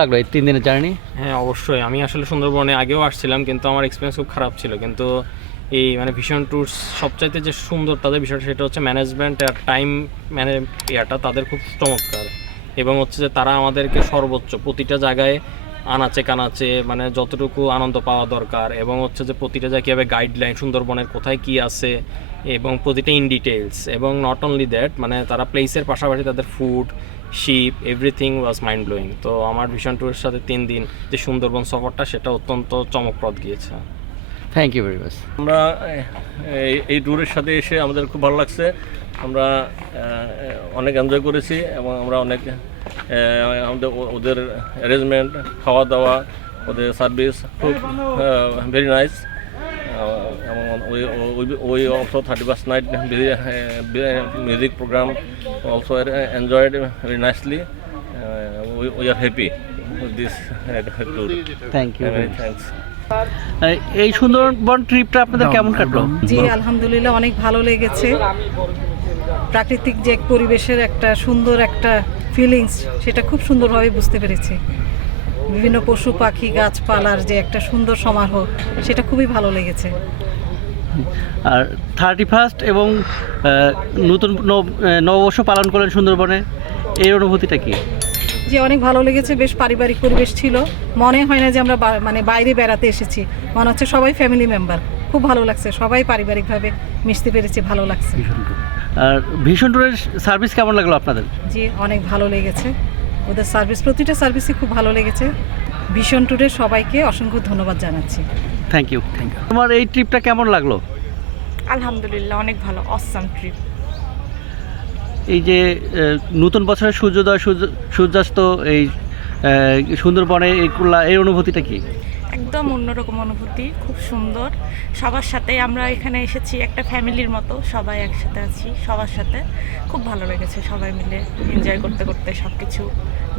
লাগলো এই 3 দিনের জার্নি? হ্যাঁ অবশ্যই, আমি আসলে সুন্দরবনে আগেও আসছিলাম কিন্তু আমার এক্সপিরিয়েন্স খুব খারাপ ছিল, কিন্তু এই মানে ভিশন ট্যুরস সবচাইতে যে সুন্দর তাদের বিষয়টা সেটা হচ্ছে ম্যানেজমেন্ট আর টাইম ইয়াটা তাদের খুব চমৎকার, এবং হচ্ছে যে তারা আমাদেরকে সর্বোচ্চ প্রতিটা জায়গায় আনাচে কানাচে মানে যতটুকু আনন্দ পাওয়া দরকার, এবং হচ্ছে যে প্রতিটা জায়গায় কীভাবে গাইডলাইন সুন্দরবনের কোথায় কী আছে এবং প্রতিটা ইন ডিটেলস, এবং নট অনলি দ্যাট মানে তারা প্লেসের পাশাপাশি তাদের food ship everything was mind blowing. তো আমার ভিশন ট্যুরের সাথে 3 দিন যে সুন্দরবন সফরটা সেটা অত্যন্ত চমকপ্রদ গিয়েছে। Thank you very much. আমরা এই ট্যুরের সাথে এসে আমাদের খুব ভালো লাগছে, আমরা অনেক এনজয় করেছি এবং আমরা অনেক আমাদের ওদের অ্যারেঞ্জমেন্ট, খাওয়া দাওয়া, ওদের সার্ভিস খুব ভেরি নাইস, এবং we also 31st night music program also enjoyed very nicely. We are happy with this tour. Thank you. Many thanks. এই সুন্দরবন ট্রিপটা আপনাদের কেমন কাটলো? জি আলহামদুলিল্লাহ অনেক ভালো লেগেছে। প্রাকৃতিক যে পরিবেশের একটা সুন্দর একটা ফিলিংস সেটা খুব সুন্দরভাবে বুঝতে পেরেছি। বিভিন্ন পশু পাখি গাছপালার যে একটা সুন্দর সমারোহ সেটা খুবই ভালো লেগেছে। আর 31st এবং নতুন নববর্ষ পালন করলেন সুন্দরবনে, এই অনুভূতিটা কি? যে অনেক ভালো লেগেছে, বেশ পারিবারিক পরিবেশ ছিল, মনে হয় না যে আমরা মানে বাইরে বেড়াতে এসেছি, মনে হচ্ছে সবাই ফ্যামিলি মেম্বার। খুব ভালো লাগছে, সবাই পারিবারিকভাবে মিশতে পেরেছি, ভালো লাগছে। আর ভিশন ট্যুরের সার্ভিস কেমন লাগলো আপনাদের? জি অনেক ভালো লেগেছে, ওদের সার্ভিস প্রতিটা সার্ভিসই খুব ভালো লেগেছে। ভিশন ট্যুরের সবাইকে অসংখ্য ধন্যবাদ জানাচ্ছি। Thank you. তোমার এই ট্রিপটা কেমন লাগলো? আলহামদুলিল্লাহ অনেক ভালো, অসাম ট্রিপ। এই যে নতুন বছরের সূর্যোদয় সূর্যাস্ত এই সুন্দরবনে এইগুলা, এই অনুভূতিটা কি? একদম অন্যরকম অনুভূতি, খুব সুন্দর। সবার সাথে আমরা এখানে এসেছি একটা ফ্যামিলির মতো, সবাই একসাথে আছি, সবার সাথে খুব ভালো লেগেছে, সবাই মিলে এনজয় করতে করতে সব কিছু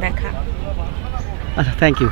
দেখা। আচ্ছা, থ্যাংক ইউ।